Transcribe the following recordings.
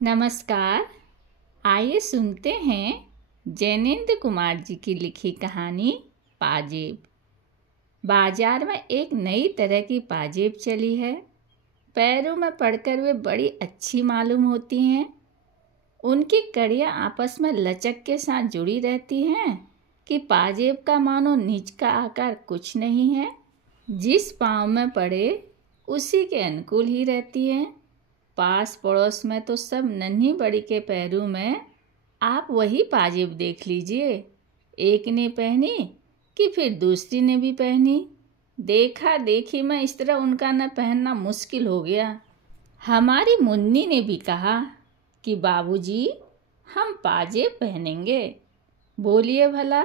नमस्कार। आइए सुनते हैं जैनेंद्र कुमार जी की लिखी कहानी पाजेब। बाजार में एक नई तरह की पाजेब चली है। पैरों में पड़कर वे बड़ी अच्छी मालूम होती हैं। उनकी कड़ियाँ आपस में लचक के साथ जुड़ी रहती हैं कि पाजेब का मानो नीच का आकार कुछ नहीं है। जिस पाँव में पड़े उसी के अनुकूल ही रहती हैं। पास पड़ोस में तो सब नन्ही बड़ी के पैरों में आप वही पाजेब देख लीजिए। एक ने पहनी कि फिर दूसरी ने भी पहनी। देखा देखी में इस तरह उनका न पहनना मुश्किल हो गया। हमारी मुन्नी ने भी कहा कि बाबूजी हम पाजेब पहनेंगे। बोलिए भला,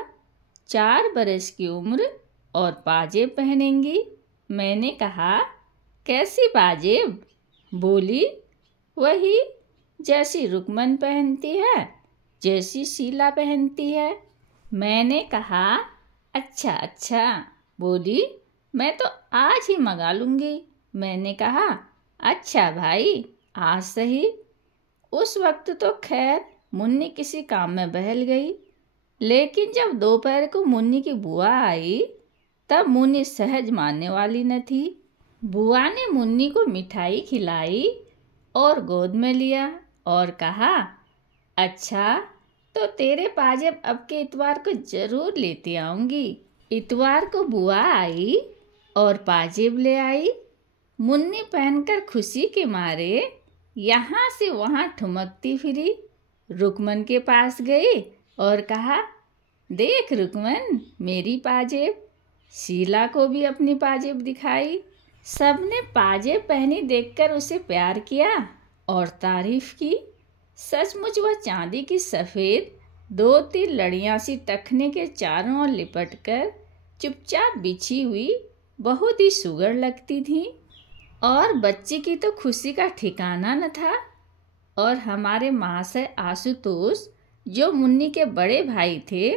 4 बरस की उम्र और पाजेब पहनेंगी। मैंने कहा, कैसी पाजेब? बोली, वही जैसी रुकमन पहनती है, जैसी शीला पहनती है। मैंने कहा, अच्छा अच्छा। बोली, मैं तो आज ही मंगा लूँगी। मैंने कहा, अच्छा भाई, आज सही। उस वक्त तो खैर मुन्नी किसी काम में बहल गई, लेकिन जब दोपहर को मुन्नी की बुआ आई तब मुन्नी सहज मानने वाली न थी। बुआ ने मुन्नी को मिठाई खिलाई और गोद में लिया और कहा, अच्छा तो तेरे पाजेब अब के इतवार को जरूर लेते आऊंगी। इतवार को बुआ आई और पाजेब ले आई। मुन्नी पहनकर खुशी के मारे यहाँ से वहाँ ठुमकती फिरी। रुकमन के पास गई और कहा, देख रुकमन, मेरी पाजेब। शीला को भी अपनी पाजेब दिखाई। सबने पाजेब पहनी देखकर उसे प्यार किया और तारीफ की। सचमुच वह चांदी की सफ़ेद 2-3 लड़ियाँ सी टखने के चारों ओर लिपटकर चुपचाप बिछी हुई बहुत ही सुघड़ लगती थी। और बच्ची की तो खुशी का ठिकाना न था। और हमारे महाशय आशुतोष, जो मुन्नी के बड़े भाई थे,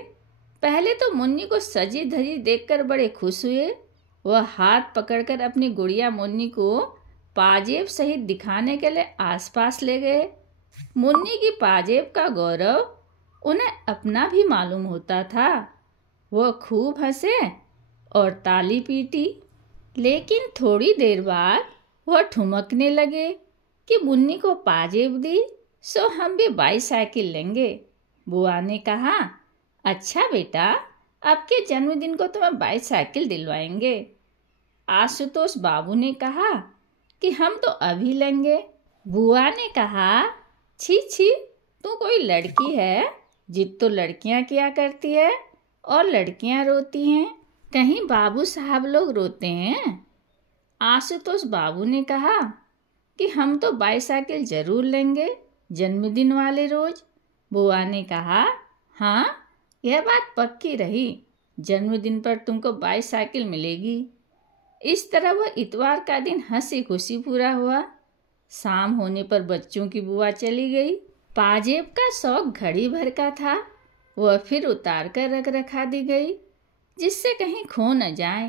पहले तो मुन्नी को सजी धजी देखकर बड़े खुश हुए। वह हाथ पकड़कर अपनी गुड़िया मुन्नी को पाजेब सहित दिखाने के लिए आसपास ले गए। मुन्नी की पाजेब का गौरव उन्हें अपना भी मालूम होता था। वह खूब हंसे और ताली पीटी। लेकिन थोड़ी देर बाद वह ठुमकने लगे कि मुन्नी को पाजेब दी सो हम भी बाईसाइकिल लेंगे। बुआ ने कहा, अच्छा बेटा, आपके जन्मदिन को तुम्हें बाईसाइकिल दिलवाएंगे। आशुतोष बाबू ने कहा कि हम तो अभी लेंगे। बुआ ने कहा, छी छी, तू कोई लड़की है? जिद तो लड़कियां किया करती है और लड़कियां रोती हैं। कहीं बाबू साहब लोग रोते हैं? आशुतोष बाबू ने कहा कि हम तो बाईसाइकिल जरूर लेंगे जन्मदिन वाले रोज। बुआ ने कहा, हाँ, यह बात पक्की रही, जन्मदिन पर तुमको बाईसाइकिल मिलेगी। इस तरह वह इतवार का दिन हंसी खुशी पूरा हुआ। शाम होने पर बच्चों की बुआ चली गई। पाजेब का शौक घड़ी भर का था। वह फिर उतार कर रख रखा दी गई, जिससे कहीं खो न जाए।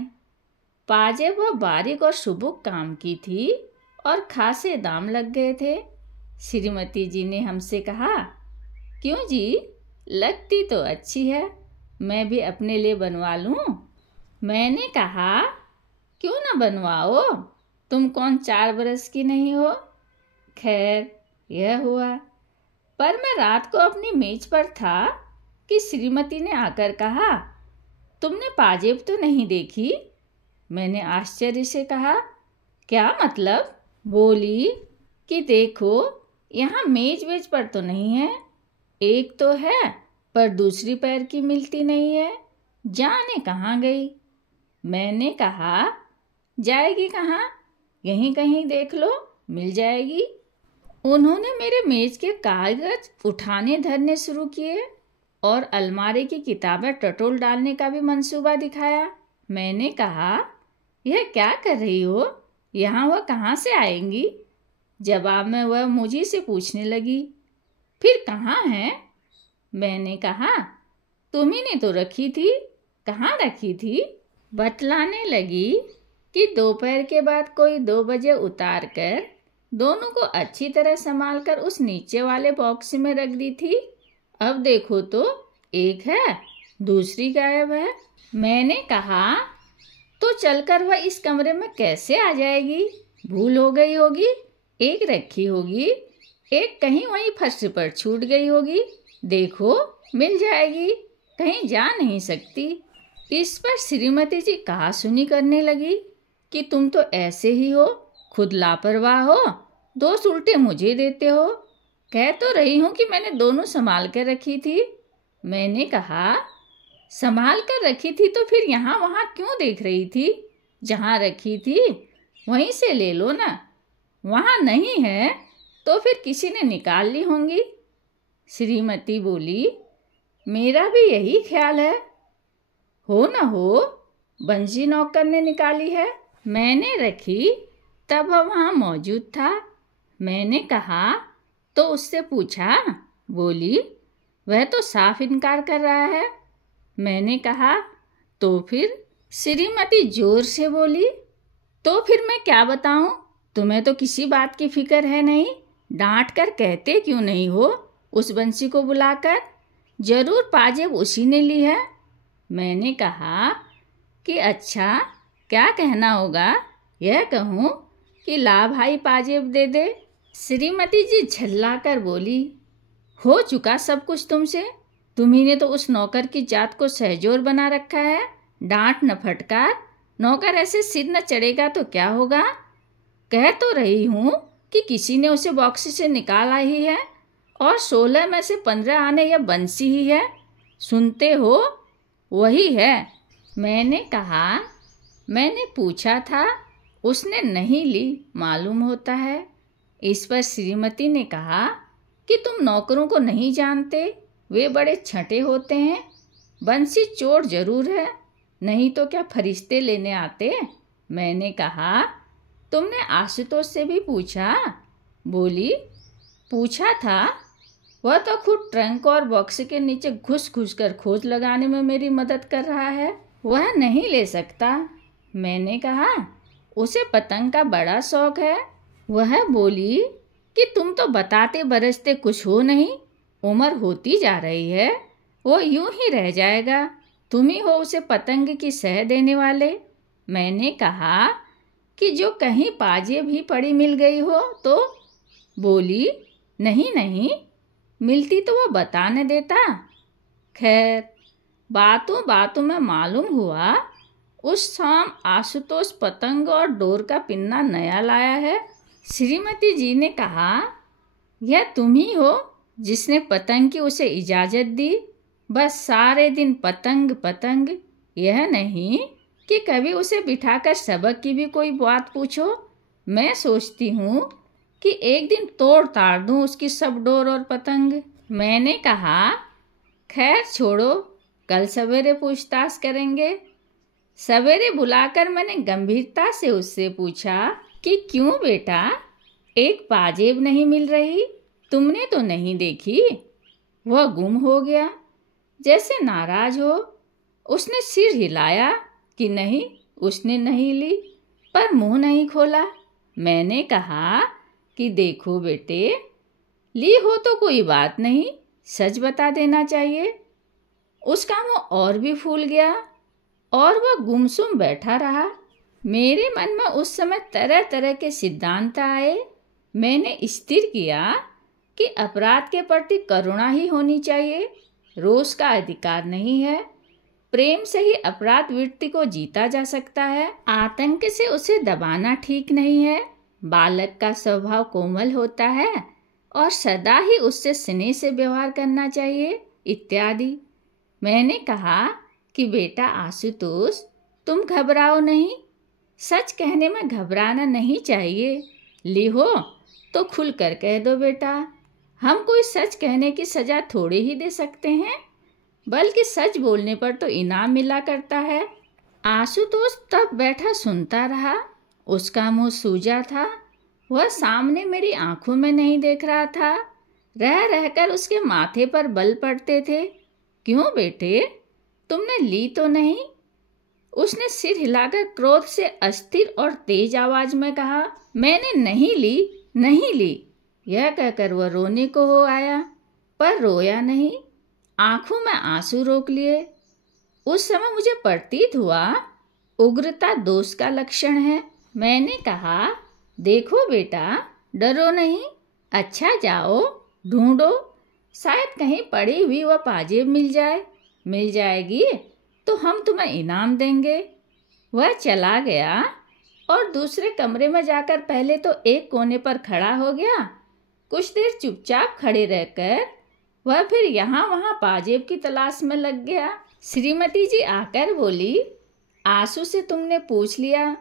पाजेब वह बारीक और शुभुक काम की थी और खासे दाम लग गए थे। श्रीमती जी ने हमसे कहा, क्यों जी, लगती तो अच्छी है, मैं भी अपने लिए बनवा लूं? मैंने कहा, क्यों ना बनवाओ, तुम कौन 4 बरस की नहीं हो। खैर, यह हुआ। पर मैं रात को अपनी मेज पर था कि श्रीमती ने आकर कहा, तुमने पाजेब तो नहीं देखी? मैंने आश्चर्य से कहा, क्या मतलब? बोली कि देखो, यहाँ मेज वेज पर तो नहीं है। एक तो है पर दूसरी पैर की मिलती नहीं है, जाने कहाँ गई। मैंने कहा, जाएगी कहाँ, यहीं कहीं देख लो, मिल जाएगी। उन्होंने मेरे मेज के कागज उठाने धरने शुरू किए और अलमारी की किताबें टटोल डालने का भी मंसूबा दिखाया। मैंने कहा, यह क्या कर रही हो, यहाँ वह कहाँ से आएंगी? जवाब में वह मुझे से पूछने लगी, फिर कहाँ है? मैंने कहा, तुम्ही ने तो रखी थी, कहाँ रखी थी? बतलाने लगी कि दोपहर के बाद कोई 2 बजे उतार कर दोनों को अच्छी तरह संभाल कर उस नीचे वाले बॉक्स में रख दी थी। अब देखो तो एक है, दूसरी गायब है। मैंने कहा, तो चलकर वह इस कमरे में कैसे आ जाएगी? भूल हो गई होगी, एक रखी होगी, एक कहीं वहीं फर्श पर छूट गई होगी। देखो, मिल जाएगी, कहीं जा नहीं सकती। इस पर श्रीमती जी कहासुनी करने लगी कि तुम तो ऐसे ही हो, खुद लापरवाह हो, दोष उल्टे मुझे देते हो। कह तो रही हूँ कि मैंने दोनों संभाल कर रखी थी। मैंने कहा, संभाल कर रखी थी तो फिर यहाँ वहाँ क्यों देख रही थी? जहाँ रखी थी वहीं से ले लो ना। वहाँ नहीं है तो फिर किसी ने निकाल ली होंगी। श्रीमती बोली, मेरा भी यही ख्याल है। हो न हो बंसी नौकर ने निकाली है। मैंने रखी तब वह वहाँ मौजूद था। मैंने कहा तो उससे पूछा। बोली, वह तो साफ इनकार कर रहा है। मैंने कहा, तो फिर? श्रीमती जोर से बोली, तो फिर मैं क्या बताऊं? तुम्हें तो किसी बात की फिक्र है नहीं। डांट कर कहते क्यों नहीं हो उस बंसी को बुलाकर? जरूर पाजेब उसी ने ली है। मैंने कहा कि अच्छा, क्या कहना होगा? यह कहूँ कि ला भाई पाजेब दे दे? श्रीमती जी झल्ला कर बोली, हो चुका सब कुछ तुमसे। तुम्ही ने तो उस नौकर की जात को सहजोर बना रखा है। डांट न फटकार, नौकर ऐसे सिर न चढ़ेगा तो क्या होगा? कह तो रही हूँ कि किसी ने उसे बॉक्स से निकाला ही है, और 16 में से 15 आने यह बंसी ही है। सुनते हो? वही है। मैंने कहा, मैंने पूछा था, उसने नहीं ली मालूम होता है। इस पर श्रीमती ने कहा कि तुम नौकरों को नहीं जानते, वे बड़े छंटे होते हैं। बंसी चोर जरूर है, नहीं तो क्या फरिश्ते लेने आते? मैंने कहा, तुमने आशुतोष से भी पूछा? बोली, पूछा था। वह तो खुद ट्रंक और बॉक्स के नीचे घुस घुस कर खोज लगाने में मेरी मदद कर रहा है। वह नहीं ले सकता। मैंने कहा, उसे पतंग का बड़ा शौक है। वह बोली कि तुम तो बताते बरसते कुछ हो नहीं, उम्र होती जा रही है, वो यूं ही रह जाएगा। तुम ही हो उसे पतंग की सह देने वाले। मैंने कहा कि जो कहीं पाजेब ही पड़ी मिल गई हो तो? बोली, नहीं नहीं, मिलती तो वह बता न देता। खैर, बातों बातों में मालूम हुआ उस शाम आशुतोष पतंग और डोर का पिन्ना नया लाया है। श्रीमती जी ने कहा, यह तुम ही हो जिसने पतंग की उसे इजाज़त दी। बस सारे दिन पतंग पतंग, यह नहीं कि कभी उसे बिठाकर सबक की भी कोई बात पूछो। मैं सोचती हूँ कि एक दिन तोड़ ताड़ दूँ उसकी सब डोर और पतंग। मैंने कहा, खैर छोड़ो, कल सवेरे पूछताछ करेंगे। सवेरे बुलाकर मैंने गंभीरता से उससे पूछा कि क्यों बेटा, एक पाजेब नहीं मिल रही? तुमने तो नहीं देखी? वह गुम हो गया, जैसे नाराज हो। उसने सिर हिलाया कि नहीं, उसने नहीं ली, पर मुंह नहीं खोला। मैंने कहा कि देखो बेटे, ली हो तो कोई बात नहीं, सच बता देना चाहिए। उसका मुंह और भी फूल गया और वह गुमसुम बैठा रहा। मेरे मन में उस समय तरह तरह के सिद्धांत आए। मैंने स्थिर किया कि अपराध के प्रति करुणा ही होनी चाहिए, रोष का अधिकार नहीं है। प्रेम से ही अपराध वृत्ति को जीता जा सकता है, आतंक से उसे दबाना ठीक नहीं है। बालक का स्वभाव कोमल होता है और सदा ही उससे स्नेह से व्यवहार करना चाहिए, इत्यादि। मैंने कहा कि बेटा आशुतोष, तुम घबराओ नहीं। सच कहने में घबराना नहीं चाहिए। ली हो तो खुल कर कह दो बेटा। हम कोई सच कहने की सजा थोड़ी ही दे सकते हैं, बल्कि सच बोलने पर तो इनाम मिला करता है। आशुतोष तब बैठा सुनता रहा। उसका मुंह सूजा था, वह सामने मेरी आंखों में नहीं देख रहा था। रह रहकर उसके माथे पर बल पड़ते थे। क्यों बेटे, तुमने ली तो नहीं? उसने सिर हिलाकर क्रोध से अस्थिर और तेज आवाज में कहा, मैंने नहीं ली, नहीं ली। यह कहकर वह रोने को हो आया, पर रोया नहीं। आंखों में आंसू रोक लिए। उस समय मुझे प्रतीत हुआ उग्रता दोष का लक्षण है। मैंने कहा, देखो बेटा, डरो नहीं। अच्छा, जाओ ढूंढो, शायद कहीं पड़ी हुई वह पाजेब मिल जाए। मिल जाएगी तो हम तुम्हें इनाम देंगे। वह चला गया और दूसरे कमरे में जाकर पहले तो एक कोने पर खड़ा हो गया। कुछ देर चुपचाप खड़े रहकर वह फिर यहाँ वहाँ पाजेब की तलाश में लग गया। श्रीमती जी आकर बोली, आंसू से तुमने पूछ लिया,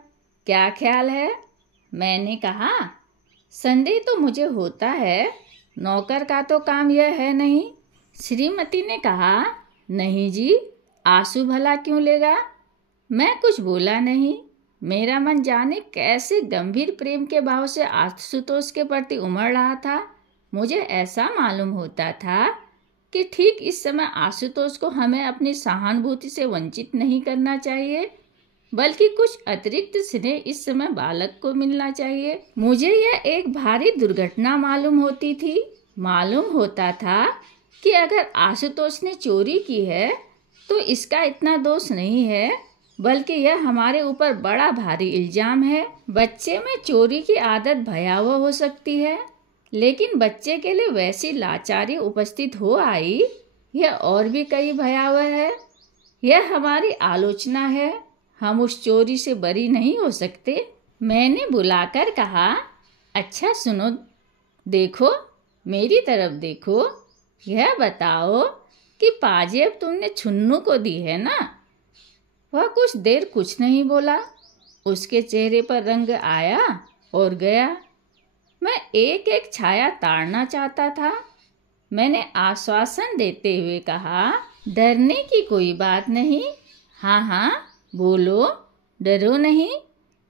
क्या ख्याल है? मैंने कहा, संदेह तो मुझे होता है, नौकर का तो काम यह है नहीं। श्रीमती ने कहा, नहीं जी, आंसू भला क्यों लेगा? मैं कुछ बोला नहीं। मेरा मन जाने कैसे गंभीर प्रेम के भाव से आशुतोष के प्रति उमड़ रहा था। मुझे ऐसा मालूम होता था कि ठीक इस समय आशुतोष को हमें अपनी सहानुभूति से वंचित नहीं करना चाहिए, बल्कि कुछ अतिरिक्त स्नेह इस समय बालक को मिलना चाहिए। मुझे यह एक भारी दुर्घटना मालूम होती थी। मालूम होता था कि अगर आशुतोष ने चोरी की है तो इसका इतना दोष नहीं है, बल्कि यह हमारे ऊपर बड़ा भारी इल्जाम है। बच्चे में चोरी की आदत भयावह हो सकती है, लेकिन बच्चे के लिए वैसी लाचारी उपस्थित हो आई, यह और भी कई भयावह है। यह हमारी आलोचना है, हम उस चोरी से बरी नहीं हो सकते। मैंने बुलाकर कहा, अच्छा सुनो, देखो, मेरी तरफ देखो, यह बताओ कि पाजेब तुमने छुन्नू को दी है ना? वह कुछ देर कुछ नहीं बोला। उसके चेहरे पर रंग आया और गया। मैं एक एक छाया ताड़ना चाहता था। मैंने आश्वासन देते हुए कहा, डरने की कोई बात नहीं। हाँ हाँ बोलो, डरो नहीं।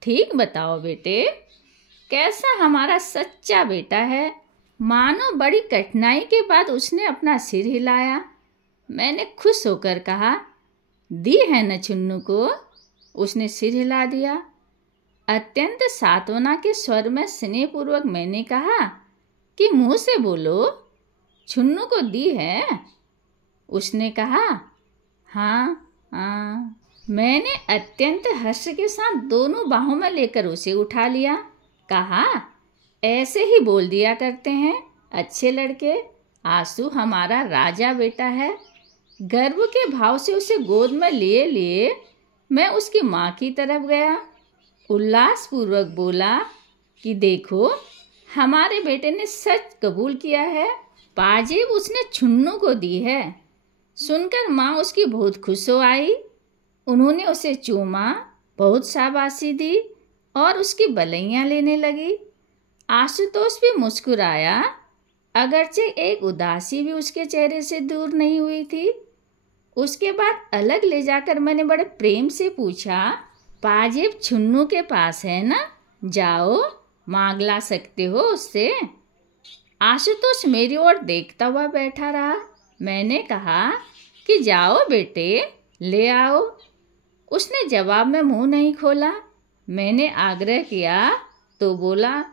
ठीक बताओ बेटे, कैसा हमारा सच्चा बेटा है? मानो बड़ी कठिनाई के बाद उसने अपना सिर हिलाया। मैंने खुश होकर कहा, दी है न छुन्नू को? उसने सिर हिला दिया। अत्यंत सांत्वना के स्वर में स्नेहपूर्वक मैंने कहा कि मुंह से बोलो, छुन्नू को दी है? उसने कहा, हाँ हाँ। मैंने अत्यंत हर्ष के साथ दोनों बाहों में लेकर उसे उठा लिया। कहा, ऐसे ही बोल दिया करते हैं अच्छे लड़के। आंसू हमारा राजा बेटा है। गर्व के भाव से उसे गोद में लिए लिए मैं उसकी माँ की तरफ गया। उल्लासपूर्वक बोला कि देखो, हमारे बेटे ने सच कबूल किया है। पाजेब उसने छुन्नू को दी है। सुनकर माँ उसकी बहुत खुश हो आई। उन्होंने उसे चूमा, बहुत शाबाशी दी और उसकी बलैयाँ लेने लगी। आशुतोष भी मुस्कुराया, अगरचे एक उदासी भी उसके चेहरे से दूर नहीं हुई थी। उसके बाद अलग ले जाकर मैंने बड़े प्रेम से पूछा, पाजेब छुन्नू के पास है ना? जाओ, मांग ला सकते हो उससे। आशुतोष मेरी ओर देखता हुआ बैठा रहा। मैंने कहा कि जाओ बेटे, ले आओ। उसने जवाब में मुंह नहीं खोला। मैंने आग्रह किया तो बोला,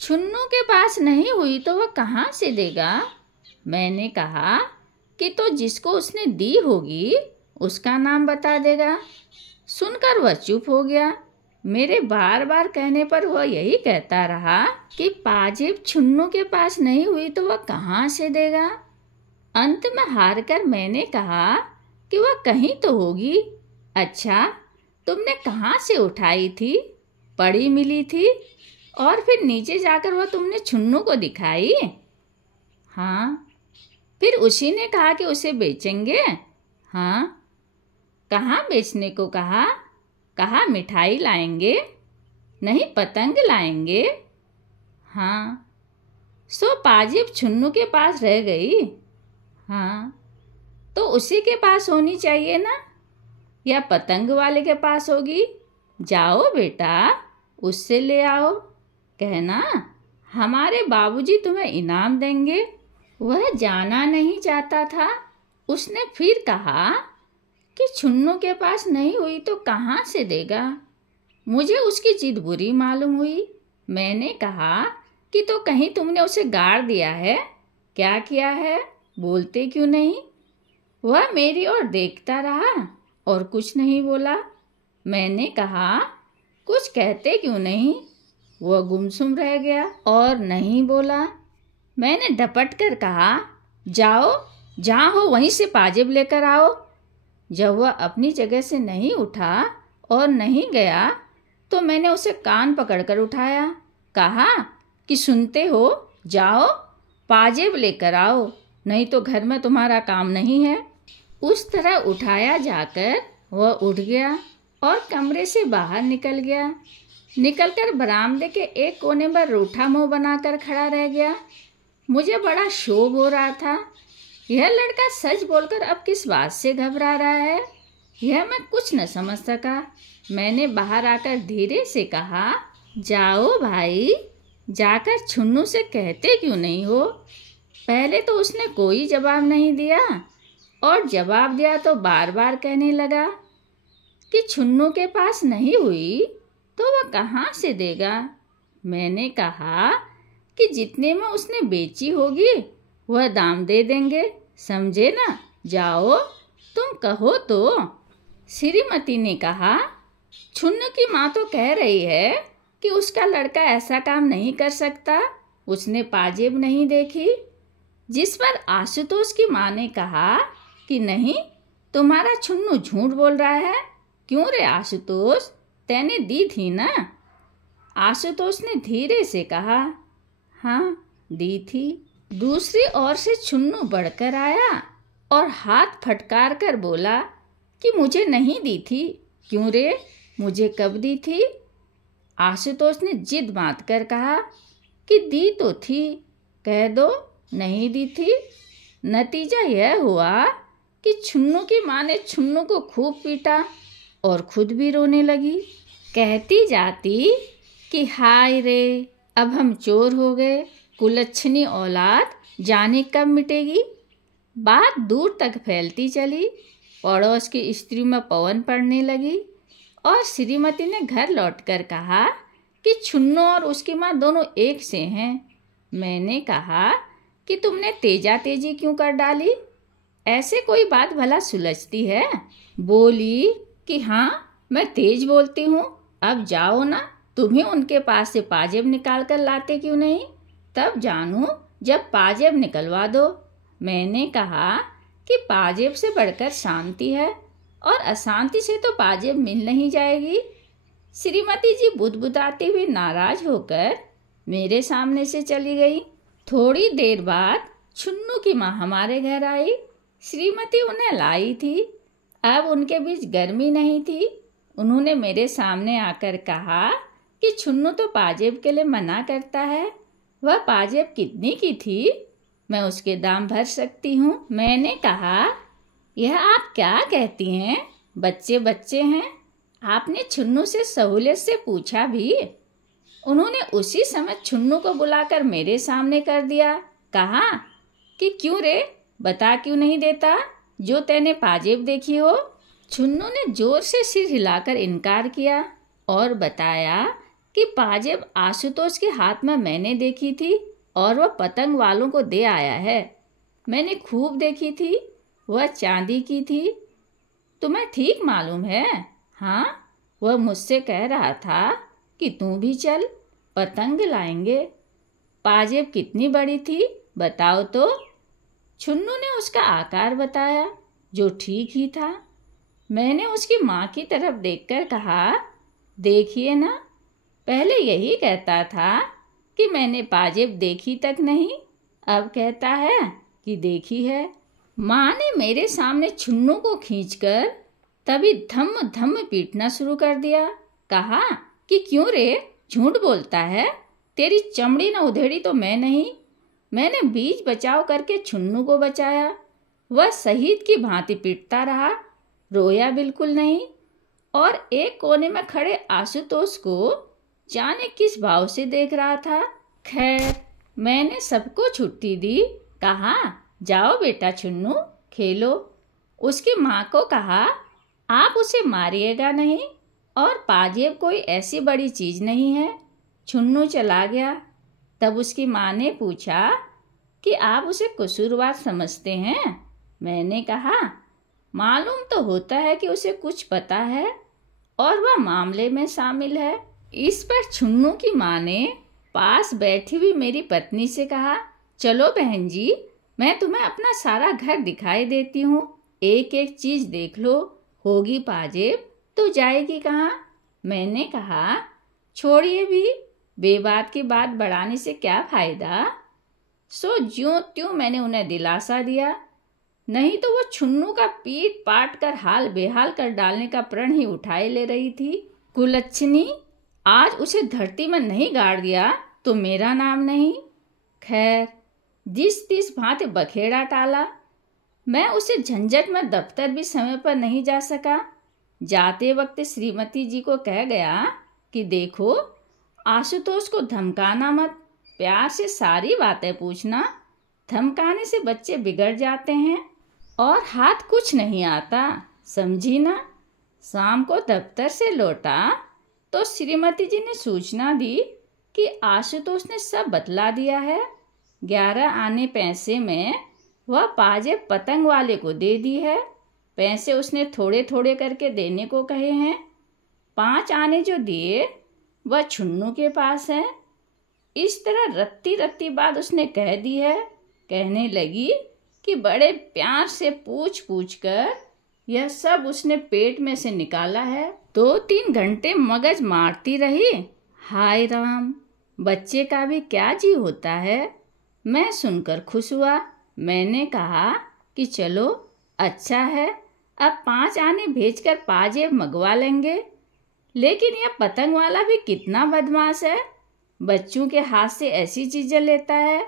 छुन्नू के पास नहीं हुई तो वह कहाँ से देगा? मैंने कहा कि तो जिसको उसने दी होगी उसका नाम बता देगा। सुनकर वह चुप हो गया। मेरे बार बार कहने पर वह यही कहता रहा कि पाजेब छुन्नू के पास नहीं हुई तो वह कहाँ से देगा। अंत में हार कर मैंने कहा कि वह कहीं तो होगी। अच्छा, तुमने कहाँ से उठाई थी? पड़ी मिली थी और फिर नीचे जाकर वह तुमने छुन्नू को दिखाई? हाँ। फिर उसी ने कहा कि उसे बेचेंगे? हाँ। कहाँ बेचने को कहा? कहा मिठाई लाएंगे, नहीं पतंग लाएंगे। हाँ। सो पाजेब छुन्नू के पास रह गई? हाँ। तो उसी के पास होनी चाहिए ना, या पतंग वाले के पास होगी? जाओ बेटा, उससे ले आओ। कहना, हमारे बाबूजी तुम्हें इनाम देंगे। वह जाना नहीं चाहता था। उसने फिर कहा कि छुन्नू के पास नहीं हुई तो कहाँ से देगा। मुझे उसकी जिद बुरी मालूम हुई। मैंने कहा कि तो कहीं तुमने उसे गाड़ दिया है? क्या किया है? बोलते क्यों नहीं? वह मेरी ओर देखता रहा और कुछ नहीं बोला। मैंने कहा, कुछ कहते क्यों नहीं? वह गुमसुम रह गया और नहीं बोला। मैंने डपट कर कहा, जाओ, जहाँ हो वहीं से पाजेब लेकर आओ। जब वह अपनी जगह से नहीं उठा और नहीं गया तो मैंने उसे कान पकड़कर उठाया, कहा कि सुनते हो, जाओ पाजेब लेकर आओ, नहीं तो घर में तुम्हारा काम नहीं है। उस तरह उठाया जाकर वह उठ गया और कमरे से बाहर निकल गया। निकलकर बरामदे के एक कोने पर रूठा मुंह बनाकर खड़ा रह गया। मुझे बड़ा शोक हो रहा था। यह लड़का सच बोलकर अब किस बात से घबरा रहा है, यह मैं कुछ न समझ सका। मैंने बाहर आकर धीरे से कहा, जाओ भाई, जाकर छुन्नू से कहते क्यों नहीं हो? पहले तो उसने कोई जवाब नहीं दिया और जवाब दिया तो बार बार कहने लगा कि छुन्नू के पास नहीं हुई तो वह कहाँ से देगा। मैंने कहा कि जितने में उसने बेची होगी वह दाम दे देंगे, समझे ना? जाओ, तुम कहो तो। श्रीमती ने कहा, छुन्नू की माँ तो कह रही है कि उसका लड़का ऐसा काम नहीं कर सकता, उसने पाजेब नहीं देखी। जिस पर आशुतोष की माँ ने कहा कि नहीं, तुम्हारा छुन्नू झूठ बोल रहा है। क्यों रे आशुतोष, तैने दी थी ना? आशुतोष ने धीरे से कहा, हाँ दी थी। दूसरी ओर से छुन्नू बढ़कर आया और हाथ फटकार कर बोला कि मुझे नहीं दी थी। क्यों रे, मुझे कब दी थी? आशुतोष ने जिद बांध कर कहा कि दी तो थी, कह दो नहीं दी थी। नतीजा यह हुआ कि छुन्नू की माँ ने छुन्नू को खूब पीटा और खुद भी रोने लगी। कहती जाती कि हाय रे, अब हम चोर हो गए, कुलच्छनी औलाद जाने कब मिटेगी। बात दूर तक फैलती चली, पड़ोस की स्त्री में पवन पड़ने लगी और श्रीमती ने घर लौटकर कहा कि छुन्नू और उसकी माँ दोनों एक से हैं। मैंने कहा कि तुमने तेजा तेजी क्यों कर डाली? ऐसे कोई बात भला सुलझती है? बोली कि हाँ, मैं तेज बोलती हूँ। अब जाओ ना, तुम्हें उनके पास से पाजेब निकाल कर लाते क्यों नहीं? तब जानूं जब पाजेब निकलवा दो। मैंने कहा कि पाजेब से बढ़कर शांति है और अशांति से तो पाजेब मिल नहीं जाएगी। श्रीमती जी बुदबुदाती हुई नाराज होकर मेरे सामने से चली गई। थोड़ी देर बाद छुन्नू की माँ हमारे घर आई। श्रीमती उन्हें लाई थी। अब उनके बीच गर्मी नहीं थी। उन्होंने मेरे सामने आकर कहा कि छुन्नू तो पाजेब के लिए मना करता है। वह पाजेब कितनी की थी? मैं उसके दाम भर सकती हूँ। मैंने कहा, यह आप क्या कहती हैं? बच्चे बच्चे हैं। आपने छुन्नू से सहूलियत से पूछा भी? उन्होंने उसी समय छुन्नू को बुलाकर मेरे सामने कर दिया। कहा कि क्यों रे, बता क्यों नहीं देता जो तैने पाजेब देखी हो? छुन्नू ने जोर से सिर हिलाकर इनकार किया और बताया कि पाजेब आशुतोष के हाथ में मैंने देखी थी और वह पतंग वालों को दे आया है। मैंने खूब देखी थी, वह चांदी की थी। तुम्हें ठीक मालूम है? हाँ, वह मुझसे कह रहा था कि तू भी चल, पतंग लाएंगे। पाजेब कितनी बड़ी थी बताओ तो? छुन्नू ने उसका आकार बताया जो ठीक ही था। मैंने उसकी माँ की तरफ देखकर कहा, देखिए ना, पहले यही कहता था कि मैंने पाजेब देखी तक नहीं, अब कहता है कि देखी है। माँ ने मेरे सामने छुन्नू को खींचकर तभी धम धम पीटना शुरू कर दिया। कहा कि क्यों रे, झूठ बोलता है, तेरी चमड़ी न उधेड़ी तो मैं नहीं। मैंने बीच बचाव करके छुन्नू को बचाया। वह शहीद की भांति पीटता रहा, रोया बिल्कुल नहीं और एक कोने में खड़े आशुतोष को जाने किस भाव से देख रहा था। खैर, मैंने सबको छुट्टी दी। कहा, जाओ बेटा छुन्नू, खेलो। उसकी माँ को कहा, आप उसे मारिएगा नहीं और पाजेब कोई ऐसी बड़ी चीज नहीं है। छुन्नू चला गया। तब उसकी माँ ने पूछा कि आप उसे कसूरवार समझते हैं? मैंने कहा, मालूम तो होता है कि उसे कुछ पता है और वह मामले में शामिल है। इस पर छुन्नू की माँ ने पास बैठी हुई मेरी पत्नी से कहा, चलो बहन जी, मैं तुम्हें अपना सारा घर दिखाई देती हूँ, एक एक चीज़ देख लो, होगी पाजेब तो जाएगी कहाँ? मैंने कहा, छोड़िए भी, बेबात की बात बढ़ाने से क्या फ़ायदा। सो ज्यों त्यों मैंने उन्हें दिलासा दिया, नहीं तो वो छुन्नू का पीट पाट कर हाल बेहाल कर डालने का प्रण ही उठाए ले रही थी। कुलच्छनी, आज उसे धरती में नहीं गाड़ दिया तो मेरा नाम नहीं। खैर, जिस तिस भांति बखेड़ा टाला। मैं उसे झंझट में दफ्तर भी समय पर नहीं जा सका। जाते वक्त श्रीमती जी को कह गया कि देखो, आशुतोष को धमकाना मत, प्यार से सारी बातें पूछना, धमकाने से बच्चे बिगड़ जाते हैं और हाथ कुछ नहीं आता, समझी ना। शाम को दफ्तर से लौटा तो श्रीमती जी ने सूचना दी कि आशुतोष ने सब बतला दिया है। 11 आने पैसे में वह पाजेब पतंग वाले को दे दी है। पैसे उसने थोड़े थोड़े करके देने को कहे हैं। 5 आने जो दिए वह छुन्नू के पास है। इस तरह रत्ती रत्ती बात उसने कह दी है। कहने लगी कि बड़े प्यार से पूछ पूछ कर यह सब उसने पेट में से निकाला है। 2-3 घंटे मगज मारती रही। हाय राम, बच्चे का भी क्या जी होता है। मैं सुनकर खुश हुआ। मैंने कहा कि चलो अच्छा है, अब 5 आने भेजकर पाजेब मंगवा लेंगे। लेकिन यह पतंग वाला भी कितना बदमाश है, बच्चों के हाथ से ऐसी चीजें लेता है।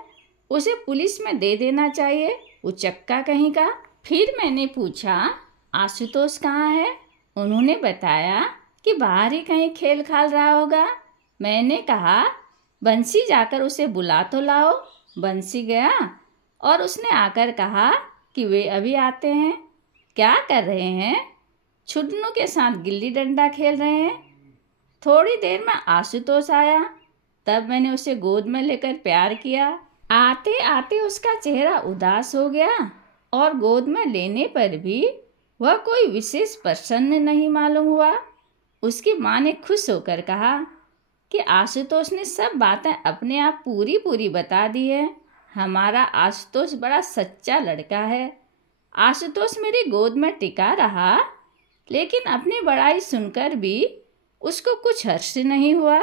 उसे पुलिस में दे देना चाहिए, उचक्का कहीं का। फिर मैंने पूछा, आशुतोष कहाँ है? उन्होंने बताया कि बाहर ही कहीं खेल खाल रहा होगा। मैंने कहा, बंसी जाकर उसे बुला तो लाओ। बंसी गया और उसने आकर कहा कि वे अभी आते हैं। क्या कर रहे हैं? छुन्नू के साथ गिल्ली डंडा खेल रहे हैं। थोड़ी देर में आशुतोष आया, तब मैंने उसे गोद में लेकर प्यार किया। आते आते उसका चेहरा उदास हो गया और गोद में लेने पर भी वह कोई विशेष प्रसन्न नहीं मालूम हुआ। उसकी माँ ने खुश होकर कहा कि आशुतोष ने सब बातें अपने आप पूरी पूरी बता दी है। हमारा आशुतोष बड़ा सच्चा लड़का है। आशुतोष मेरी गोद में टिका रहा, लेकिन अपनी बड़ाई सुनकर भी उसको कुछ हर्ष नहीं हुआ,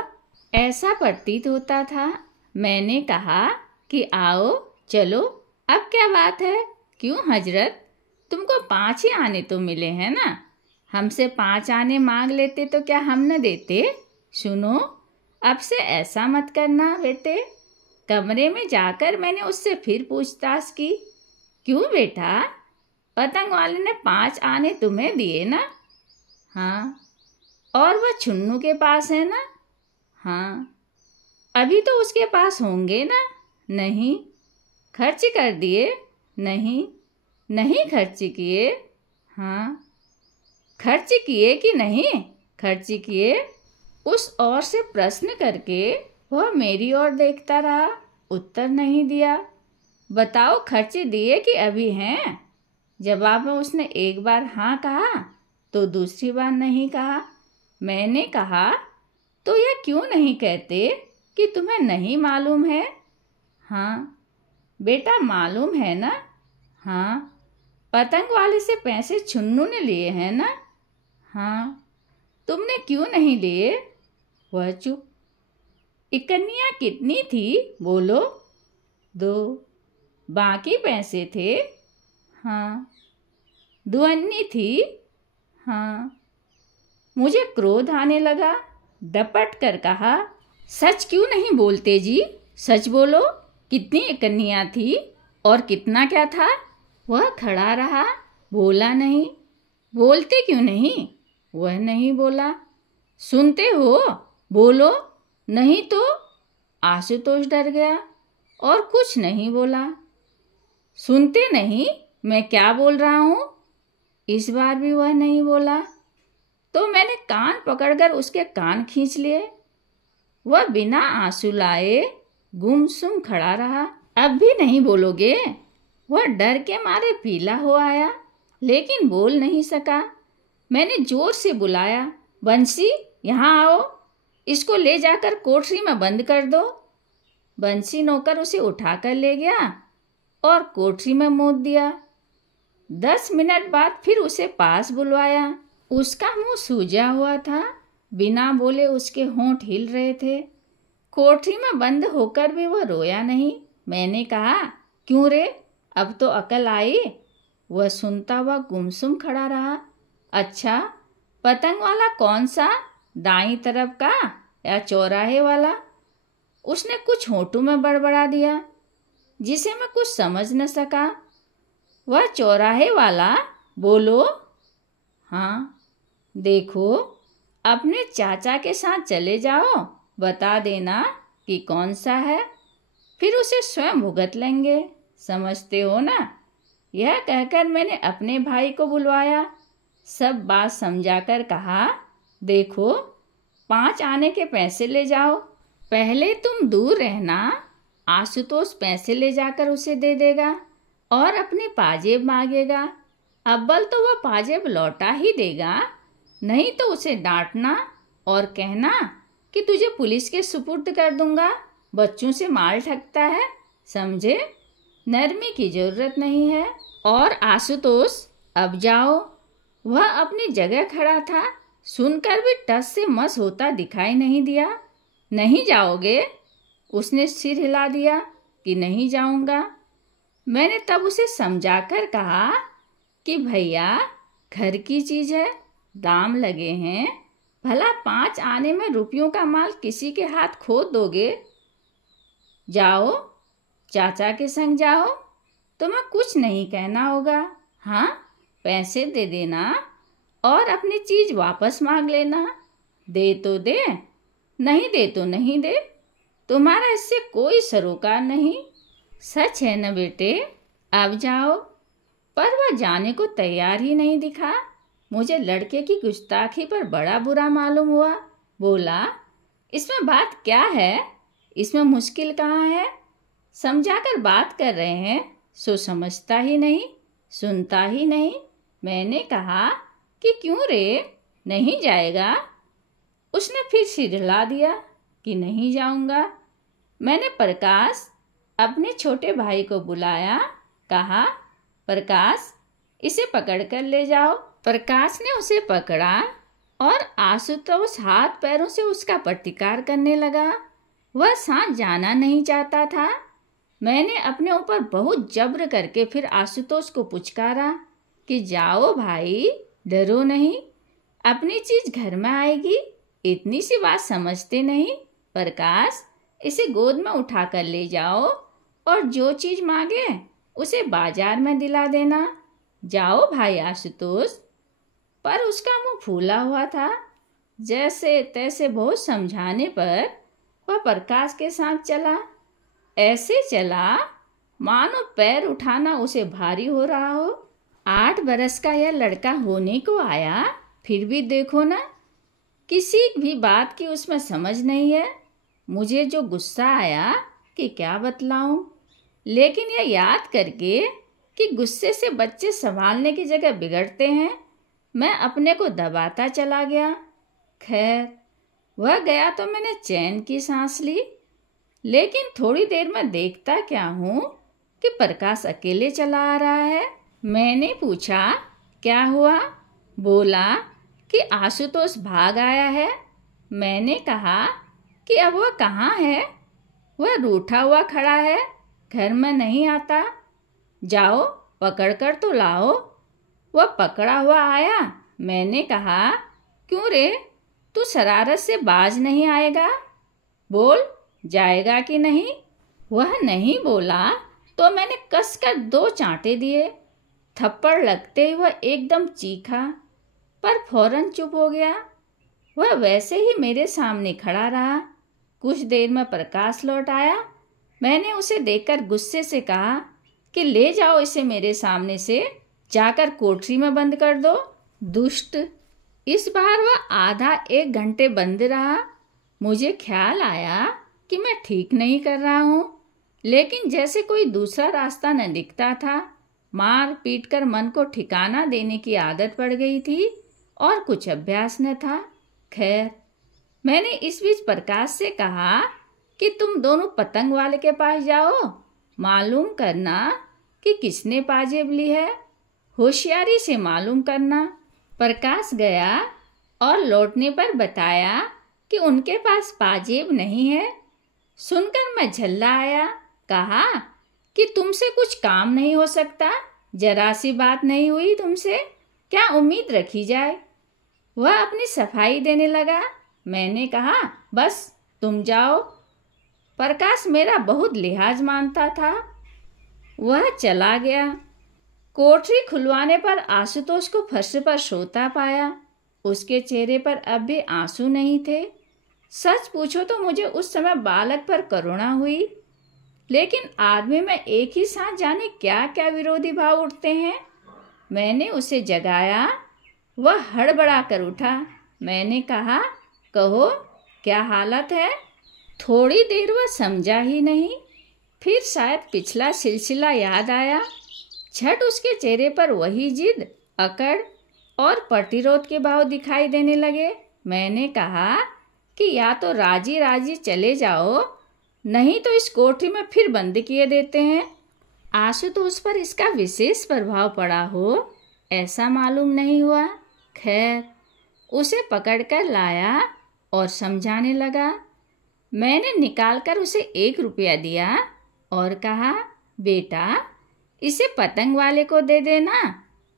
ऐसा प्रतीत होता था। मैंने कहा कि आओ चलो, अब क्या बात है? क्यों हजरत, तुमको 5 ही आने तो मिले हैं ना। हमसे 5 आने मांग लेते तो क्या हम न देते? सुनो, अब से ऐसा मत करना बेटे। कमरे में जाकर मैंने उससे फिर पूछताछ की। क्यों बेटा, पतंग वाले ने 5 आने तुम्हें दिए ना? हाँ। और वह छुन्नू के पास है ना? हाँ। अभी तो उसके पास होंगे ना? नहीं। खर्च कर दिए? नहीं। नहीं खर्च किए? हाँ। खर्च किए कि नहीं? खर्च किए। उस ओर से प्रश्न करके वह मेरी ओर देखता रहा, उत्तर नहीं दिया। बताओ, खर्च दिए कि अभी हैं? जवाब में उसने एक बार हाँ कहा तो दूसरी बार नहीं कहा। मैंने कहा, तो यह क्यों नहीं कहते कि तुम्हें नहीं मालूम है? हाँ। बेटा मालूम है ना? हाँ। पतंग वाले से पैसे छुन्नू ने लिए हैं ना? हाँ। तुमने क्यों नहीं लिए? वह चुप। इकन्नियाँ कितनी थी बोलो? 2। बाकी पैसे थे? हाँ। दुअन्नी थी? हाँ। मुझे क्रोध आने लगा, डपट कर कहा, सच क्यों नहीं बोलते जी? सच बोलो, कितनी इकन्नियाँ थी और कितना क्या था? वह खड़ा रहा, बोला नहीं। बोलते क्यों नहीं? वह नहीं बोला। सुनते हो, बोलो, नहीं तो। आशुतोष डर गया और कुछ नहीं बोला। सुनते नहीं, मैं क्या बोल रहा हूँ? इस बार भी वह नहीं बोला। तो मैंने कान पकड़कर उसके कान खींच लिए। वह बिना आंसू लाए गुमसुम खड़ा रहा। अब भी नहीं बोलोगे? वह डर के मारे पीला हो आया, लेकिन बोल नहीं सका। मैंने जोर से बुलाया, बंसी यहाँ आओ, इसको ले जाकर कोठरी में बंद कर दो। बंसी नौकर उसे उठाकर ले गया और कोठरी में मोड़ दिया। 10 मिनट बाद फिर उसे पास बुलवाया। उसका मुंह सूजा हुआ था, बिना बोले उसके होंठ हिल रहे थे। कोठरी में बंद होकर भी वह रोया नहीं। मैंने कहा, क्यों रे, अब तो अकल आई? वह सुनता हुआ गुमसुम खड़ा रहा। अच्छा, पतंग वाला कौन सा, दाईं तरफ का या चौराहे वाला? उसने कुछ होठों में बड़बड़ा दिया, जिसे मैं कुछ समझ न सका। वह चौराहे वाला, बोलो। हाँ, देखो, अपने चाचा के साथ चले जाओ, बता देना कि कौन सा है, फिर उसे स्वयं भुगत लेंगे, समझते हो ना? यह कहकर मैंने अपने भाई को बुलवाया, सब बात समझाकर कहा, देखो, 5 आने के पैसे ले जाओ। पहले तुम दूर रहना, आशुतोष पैसे ले जाकर उसे दे देगा और अपनी पाजेब मांगेगा। अव्वल तो वह पाजेब लौटा ही देगा, नहीं तो उसे डांटना और कहना कि तुझे पुलिस के सुपुर्द कर दूंगा, बच्चों से माल ठगता है, समझे? नरमी की जरूरत नहीं है। और आशुतोष, अब जाओ। वह अपनी जगह खड़ा था, सुनकर भी टस से मस होता दिखाई नहीं दिया। नहीं जाओगे? उसने सिर हिला दिया कि नहीं जाऊंगा। मैंने तब उसे समझाकर कहा कि भैया, घर की चीज है, दाम लगे हैं, भला 5 आने में रुपयों का माल किसी के हाथ खोद दोगे? जाओ, चाचा के संग जाओ, तुम्हें कुछ नहीं कहना होगा। हाँ, पैसे दे देना और अपनी चीज वापस मांग लेना। दे तो दे, नहीं दे तो नहीं दे, तुम्हारा इससे कोई सरोकार नहीं। सच है न बेटे? अब जाओ। पर वह जाने को तैयार ही नहीं दिखा। मुझे लड़के की गुस्ताखी पर बड़ा बुरा मालूम हुआ। बोला, इसमें बात क्या है? इसमें मुश्किल कहाँ है? समझाकर बात कर रहे हैं, सो समझता ही नहीं, सुनता ही नहीं। मैंने कहा कि क्यों रे, नहीं जाएगा? उसने फिर सिर हिला दिया कि नहीं जाऊंगा। मैंने प्रकाश, अपने छोटे भाई को बुलाया, कहा, प्रकाश, इसे पकड़ कर ले जाओ। प्रकाश ने उसे पकड़ा और आशुतोष हाथ पैरों से उसका प्रतिकार करने लगा। वह साथ जाना नहीं चाहता था। मैंने अपने ऊपर बहुत जब्र करके फिर आशुतोष को पुचकारा कि जाओ भाई, डरो नहीं, अपनी चीज घर में आएगी, इतनी सी बात समझते नहीं। प्रकाश, इसे गोद में उठाकर ले जाओ और जो चीज मांगे उसे बाजार में दिला देना। जाओ भाई आशुतोष। पर उसका मुंह फूला हुआ था। जैसे तैसे बहुत समझाने पर वह प्रकाश के साथ चला। ऐसे चला मानो पैर उठाना उसे भारी हो रहा हो। 8 बरस का यह लड़का होने को आया, फिर भी देखो ना, किसी भी बात की उसमें समझ नहीं है। मुझे जो गुस्सा आया कि क्या बतलाऊं, लेकिन यह याद करके कि गुस्से से बच्चे संभालने की जगह बिगड़ते हैं, मैं अपने को दबाता चला गया। खैर, वह गया तो मैंने चैन की सांस ली। लेकिन थोड़ी देर में देखता क्या हूँ कि प्रकाश अकेले चला आ रहा है। मैंने पूछा, क्या हुआ? बोला कि आशुतोष भाग आया है। मैंने कहा कि अब वह कहाँ है? वह रूठा हुआ खड़ा है, घर में नहीं आता। जाओ, पकड़ कर तो लाओ। वह पकड़ा हुआ आया। मैंने कहा, क्यों रे, तू शरारत से बाज नहीं आएगा? बोल, जाएगा कि नहीं? वह नहीं बोला तो मैंने कसकर 2 चांटे दिए। थप्पड़ लगते ही वह एकदम चीखा, पर फौरन चुप हो गया। वह वैसे ही मेरे सामने खड़ा रहा। कुछ देर में प्रकाश लौट आया। मैंने उसे देखकर गुस्से से कहा कि ले जाओ इसे मेरे सामने से, जाकर कोठरी में बंद कर दो। दुष्ट! इस बार वह आधा 1 घंटे बंद रहा। मुझे ख्याल आया कि मैं ठीक नहीं कर रहा हूँ, लेकिन जैसे कोई दूसरा रास्ता न दिखता था। मार पीट कर मन को ठिकाना देने की आदत पड़ गई थी और कुछ अभ्यास न था। खैर, मैंने इस बीच प्रकाश से कहा कि तुम दोनों पतंग वाले के पास जाओ, मालूम करना कि किसने पाजेब ली है, होशियारी से मालूम करना। प्रकाश गया और लौटने पर बताया कि उनके पास पाजेब नहीं है। सुनकर मैं झल्ला आया। कहा कि तुमसे कुछ काम नहीं हो सकता, जरा सी बात नहीं हुई तुमसे, क्या उम्मीद रखी जाए। वह अपनी सफाई देने लगा। मैंने कहा बस तुम जाओ। प्रकाश मेरा बहुत लिहाज मानता था। वह चला गया। कोठरी खुलवाने पर आशुतोष को फर्श पर सोता पाया। उसके चेहरे पर अब भी आंसू नहीं थे। सच पूछो तो मुझे उस समय बालक पर करुणा हुई, लेकिन आदमी में एक ही साथ जाने क्या क्या विरोधी भाव उठते हैं। मैंने उसे जगाया। वह हड़बड़ा कर उठा। मैंने कहा, कहो क्या हालत है। थोड़ी देर वह समझा ही नहीं। फिर शायद पिछला सिलसिला याद आया। झट उसके चेहरे पर वही जिद, अकड़ और प्रतिरोध के भाव दिखाई देने लगे। मैंने कहा कि या तो राजी राजी चले जाओ, नहीं तो इस कोठरी में फिर बंद किए देते हैं। आशुतोष पर इसका विशेष प्रभाव पड़ा हो ऐसा मालूम नहीं हुआ। खैर, उसे पकड़कर लाया और समझाने लगा। मैंने निकालकर उसे 1 रुपया दिया और कहा, बेटा इसे पतंग वाले को दे देना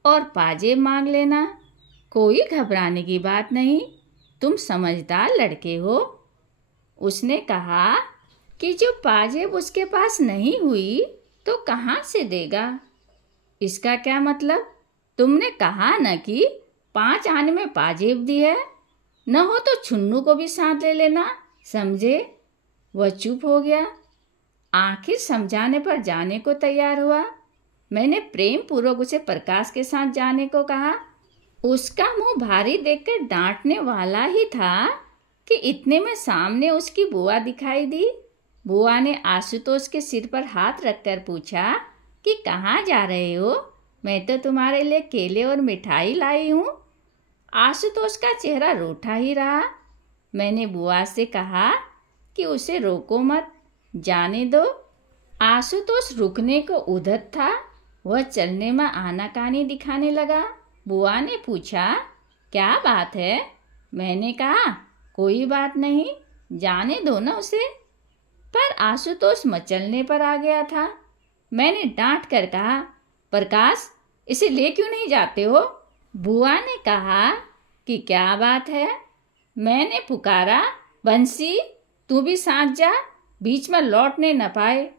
और पाजेब मांग लेना। कोई घबराने की बात नहीं, तुम समझदार लड़के हो। उसने कहा कि जो पाजेब उसके पास नहीं हुई तो कहाँ से देगा। इसका क्या मतलब? तुमने कहा न कि 5 आने में पाजेब दी है, न हो तो छुन्नू को भी साथ ले लेना, समझे। वह चुप हो गया। आखिर समझाने पर जाने को तैयार हुआ। मैंने प्रेम पूर्वक उसे प्रकाश के साथ जाने को कहा। उसका मुंह भारी देखकर डांटने वाला ही था कि इतने में सामने उसकी बुआ दिखाई दी। बुआ ने आशुतोष के सिर पर हाथ रखकर पूछा कि कहाँ जा रहे हो। मैं तो तुम्हारे लिए केले और मिठाई लाई हूँ। आशुतोष का चेहरा रूठा ही रहा। मैंने बुआ से कहा कि उसे रोको मत, जाने दो। आशुतोष रुकने को उधत था। वह चलने में आनाकानी दिखाने लगा। बुआ ने पूछा, क्या बात है। मैंने कहा, कोई बात नहीं, जाने दो ना उसे। पर आशुतोष मचलने पर आ गया था। मैंने डांट कर कहा, प्रकाश इसे ले क्यों नहीं जाते हो। बुआ ने कहा कि क्या बात है। मैंने पुकारा, बंसी तू भी साथ जा, बीच में लौटने न पाए।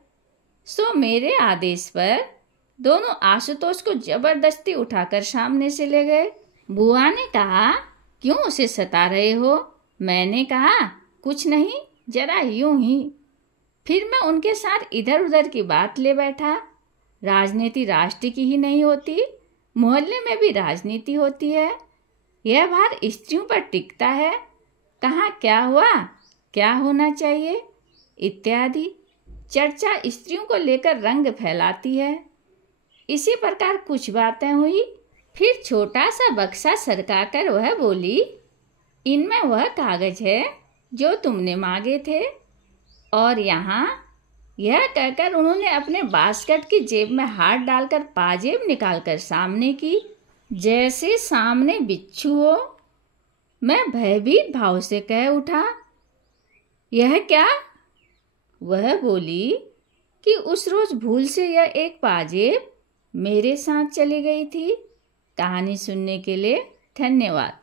सो मेरे आदेश पर दोनों आशुतोष को जबरदस्ती उठाकर सामने से ले गए। बुआ ने कहा, क्यों उसे सता रहे हो। मैंने कहा, कुछ नहीं, जरा यूं ही। फिर मैं उनके साथ इधर उधर की बात ले बैठा। राजनीति राष्ट्र की ही नहीं होती, मोहल्ले में भी राजनीति होती है। यह भार स्त्रियों पर टिकता है। कहाँ क्या हुआ, क्या होना चाहिए इत्यादि चर्चा स्त्रियों को लेकर रंग फैलाती है। इसी प्रकार कुछ बातें हुई। फिर छोटा सा बक्सा सरकाकर वह बोली, इनमें वह कागज है जो तुमने मांगे थे। और यहाँ यह कहकर उन्होंने अपने बास्केट की जेब में हाथ डालकर पाजेब निकालकर सामने की, जैसे सामने बिच्छू हो। मैं भयभीत भाव से कह उठा, यह क्या। वह बोली कि उस रोज भूल से यह एक पाजेब मेरे साथ चली गई थी। कहानी सुनने के लिए धन्यवाद।